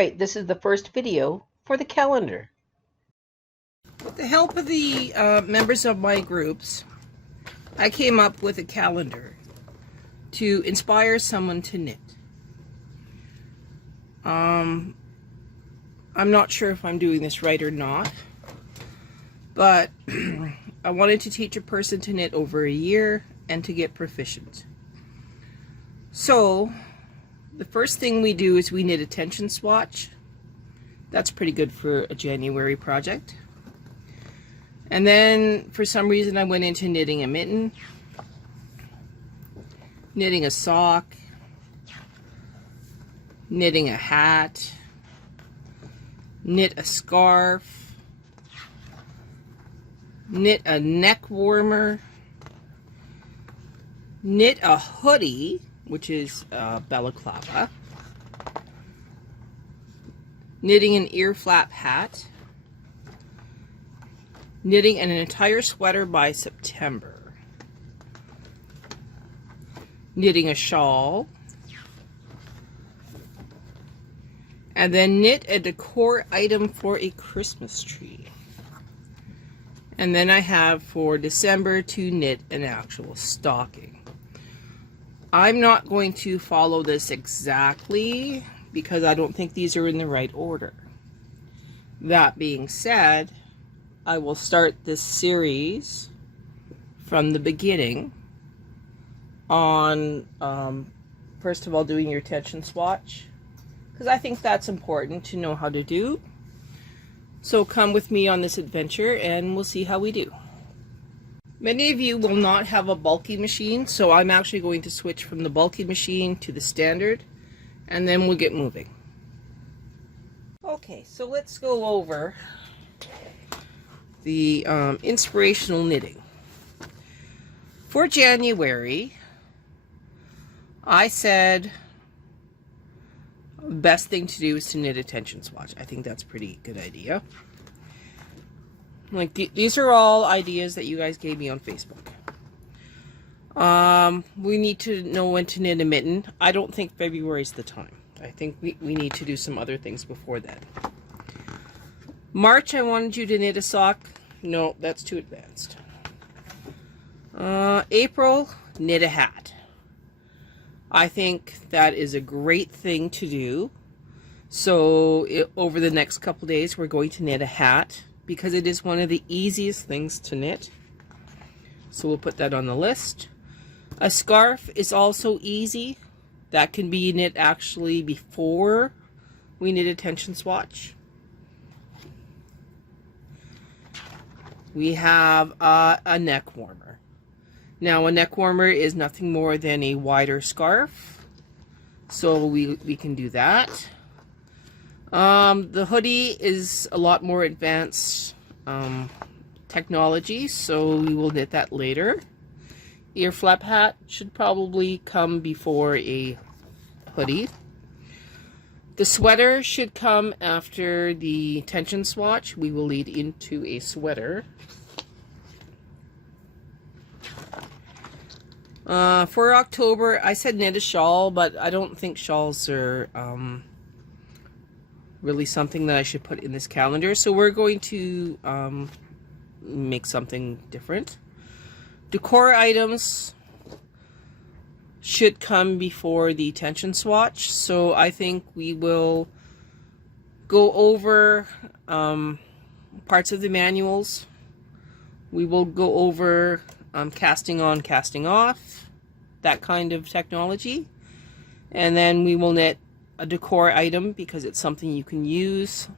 Alright, this is the first video for the calendar. With the help of the members of my groups, I came up with a calendar to inspire someone to knit. I'm not sure if I'm doing this right or not, but I wanted to teach a person to knit over a year and to get proficient. So the first thing we do is we knit a tension swatch. That's pretty good for a January project. And then for some reason I went into knitting a mitten, knitting a sock, knitting a hat, knit a scarf, knit a neck warmer, knit a hoodie, which is balaclava, knitting an ear flap hat, knitting an entire sweater by September, knitting a shawl, and then knit a decor item for a Christmas tree. And then I have for December to knit an actual stocking. I'm not going to follow this exactly because I don't think these are in the right order. That being said, I will start this series from the beginning on, first of all, doing your tension swatch, because I think that's important to know how to do. So come with me on this adventure and we'll see how we do. Many of you will not have a bulky machine, so I'm actually going to switch from the bulky machine to the standard, and then we'll get moving. Okay, so let's go over the inspirational knitting. For January, I said best thing to do is to knit a tension swatch. I think that's a pretty good idea. Like these are all ideas that you guys gave me on Facebook. We need to know when to knit a mitten. I don't think February is the time. I think we need to do some other things before that. March, I wanted you to knit a sock. No, that's too advanced. April, knit a hat. I think that is a great thing to do. So over the next couple days, we're going to knit a hat because it is one of the easiest things to knit. So we'll put that on the list. A scarf is also easy. That can be knit actually before we knit a tension swatch. We have a neck warmer. Now a neck warmer is nothing more than a wider scarf. So we can do that. The hoodie is a lot more advanced technology, so we will knit that later. Ear flap hat should probably come before a hoodie. The sweater should come after the tension swatch. We will lead into a sweater. For October, I said knit a shawl, but I don't think shawls are really something that I should put in this calendar. So we're going to make something different. Decor items should come before the tension swatch. So I think we will go over parts of the manuals. We will go over casting on, casting off, that kind of technology. And then we will knit a decor item because it's something you can use.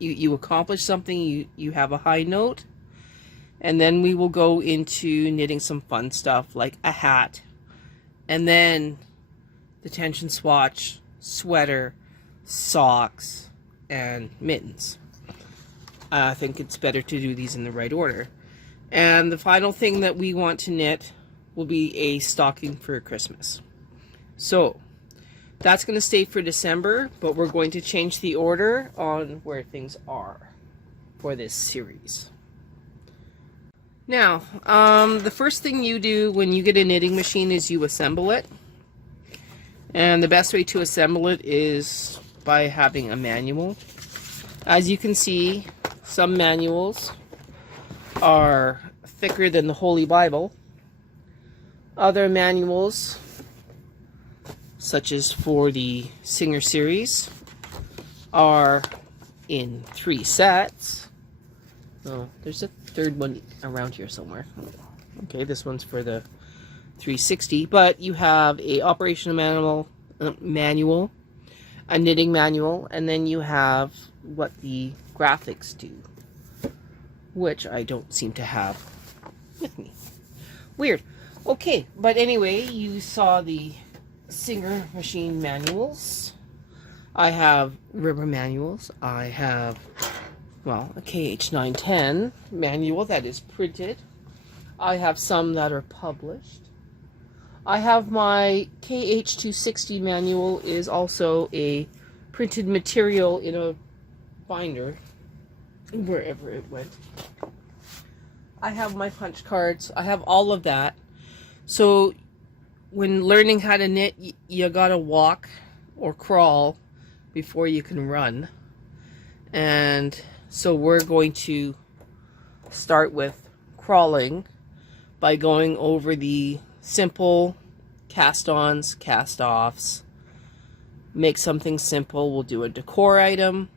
You accomplish something, you have a high note. And then we will go into knitting some fun stuff like a hat. And then the tension swatch, sweater, socks, and mittens. I think it's better to do these in the right order. And the final thing that we want to knit will be a stocking for Christmas. So that's going to stay for December, but we're going to change the order on where things are for this series. Now, the first thing you do when you get a knitting machine is you assemble it. And the best way to assemble it is by having a manual. As you can see, some manuals are thicker than the Holy Bible. Other manuals, such as for the Singer series, are in 3 sets. Oh, there's a third one around here somewhere. Okay, this one's for the 360, but you have a operational manual, a knitting manual, and then you have what the graphics do, which I don't seem to have with me. Weird. Okay, but anyway, you saw the Singer machine manuals. I have rubber manuals. I have, well, a KH910 manual that is printed. I have some that are published. I have my KH260 manual is also a printed material in a binder, wherever it went. I have my punch cards. I have all of that. So when learning how to knit, you gotta walk or crawl before you can run. And so we're going to start with crawling by going over the simple cast-ons, cast-offs. Make something simple. We'll do a decor item,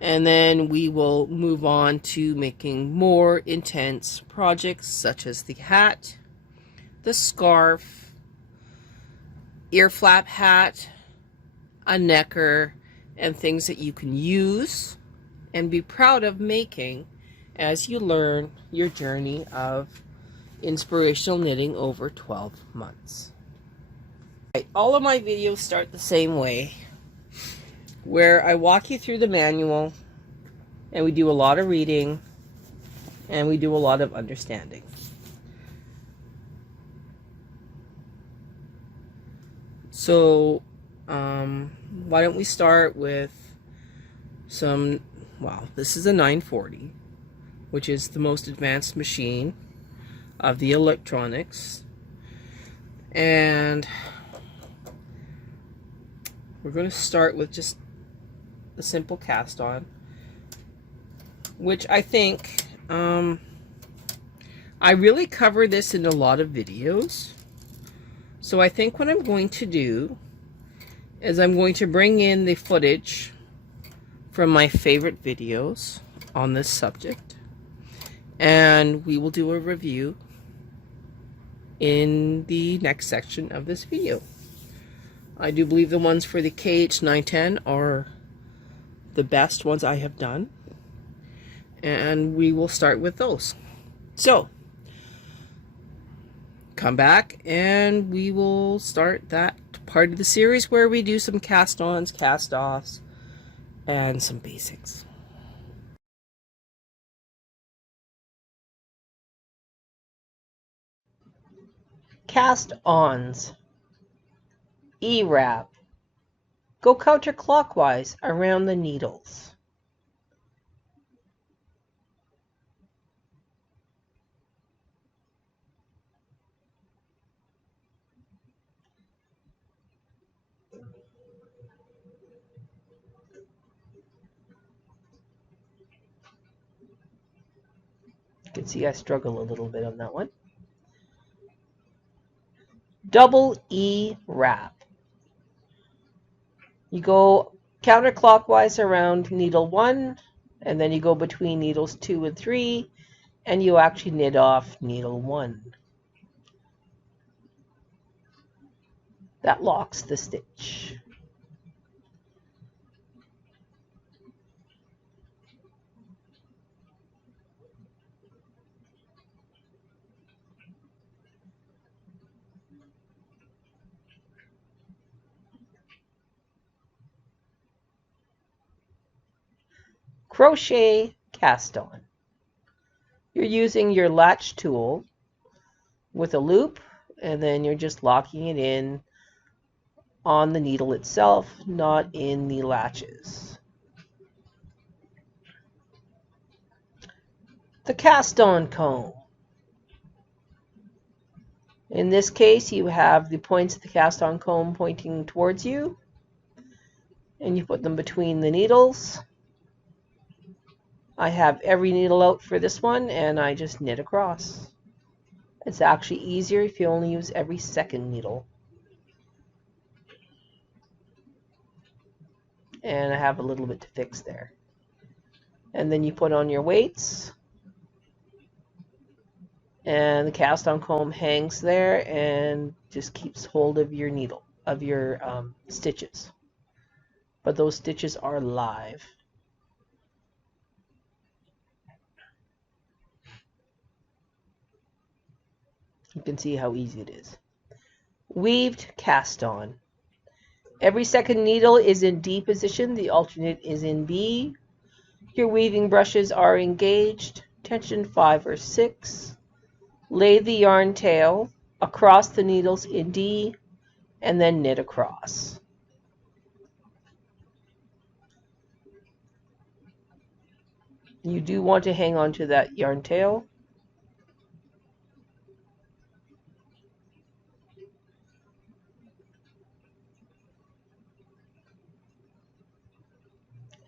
and then we will move on to making more intense projects such as the hat, the scarf, ear flap hat, a necker, and things that you can use and be proud of making as you learn your journey of inspirational knitting over 12 months. Right, all of my videos start the same way, where I walk you through the manual and we do a lot of reading and we do a lot of understanding. So why don't we start with some, well, this is a 940, which is the most advanced machine of the electronics, and we're going to start with just a simple cast on, which I think I really cover this in a lot of videos. So I think what I'm going to do is I'm going to bring in the footage from my favorite videos on this subject, and we will do a review in the next section of this video. I do believe the ones for the KH910 are the best ones I have done, and we will start with those. So come back and we will start that part of the series where we do some cast-ons, cast-offs, and some basics. Cast-ons. E-wrap. Go counterclockwise around the needles. You can see I struggle a little bit on that one. Double E wrap. You go counterclockwise around needle 1, and then you go between needles 2 and 3, and you actually knit off needle 1. That locks the stitch. Crochet cast on. You're using your latch tool with a loop, and then you're just locking it in on the needle itself, not in the latches. The cast on comb. In this case, you have the points of the cast on comb pointing towards you, and you put them between the needles. I have every needle out for this one, and I just knit across. It's actually easier if you only use every second needle. And I have a little bit to fix there. And then you put on your weights, and the cast on comb hangs there and just keeps hold of your needle, of your stitches. But those stitches are live. You can see how easy it is. Weaved cast on. Every second needle is in D position, the alternate is in B. Your weaving brushes are engaged, tension 5 or 6. Lay the yarn tail across the needles in D and then knit across. You do want to hang on to that yarn tail.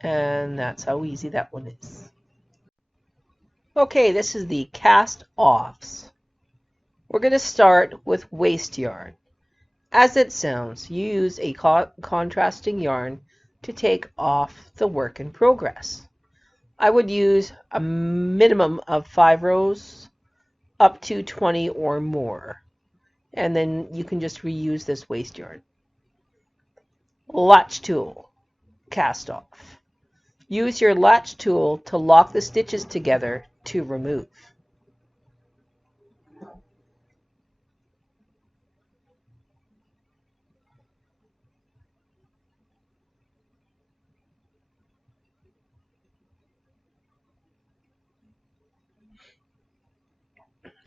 And that's how easy that one is. Okay, this is the cast offs. We're going to start with waste yarn. As it sounds, you use a contrasting yarn to take off the work in progress. I would use a minimum of 5 rows up to 20 or more. And then you can just reuse this waste yarn. Latch tool, cast off. Use your latch tool to lock the stitches together to remove.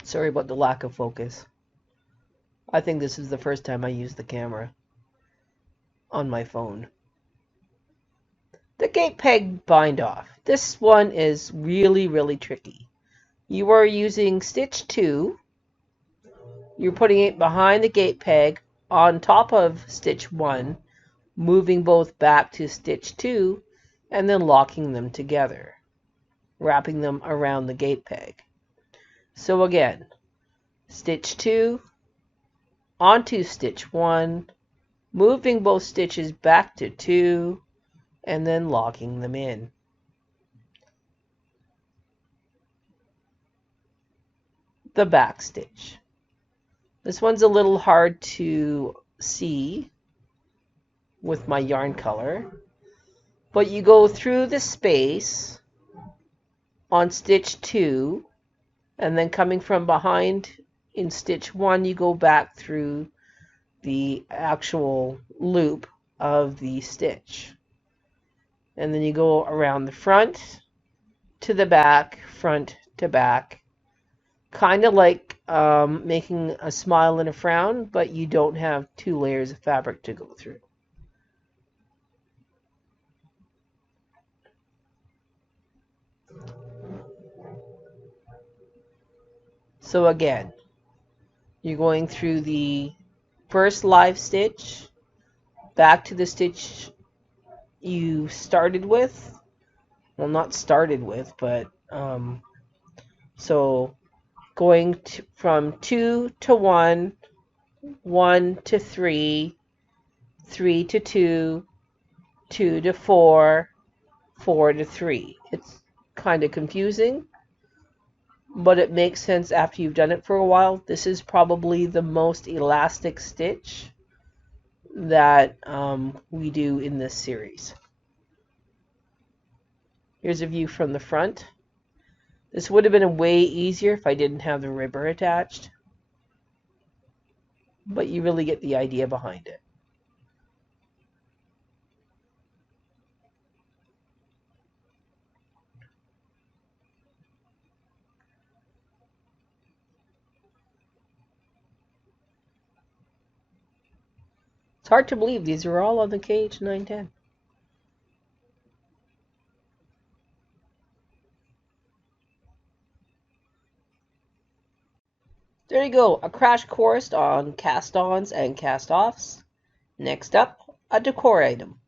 Sorry about the lack of focus. I think this is the first time I use the camera on my phone. The gate peg bind off. This one is really tricky. You are using stitch 2. You're putting it behind the gate peg on top of stitch 1, moving both back to stitch 2, and then locking them together, wrapping them around the gate peg. So again, stitch 2 onto stitch 1, moving both stitches back to 2, and then locking them in. The back stitch. This one's a little hard to see with my yarn color, but you go through the space on stitch 2, and then coming from behind in stitch 1, you go back through the actual loop of the stitch. And then you go around the front to the back, front to back, kind of like making a smile and a frown, but you don't have 2 layers of fabric to go through. So again, you're going through the first live stitch, back to the stitch you started with. Well, not started with, but so going from 2 to 1, 1 to 3, 3 to 2, 2 to 4, 4 to 3. It's kind of confusing, but it makes sense after you've done it for a while. This is probably the most elastic stitch that we do in this series. Here's a view from the front. This would have been way easier if I didn't have the ribber attached, but you really get the idea behind it. It's hard to believe these are all on the KH910. There you go, a crash course on cast-ons and cast-offs. Next up, a decor item.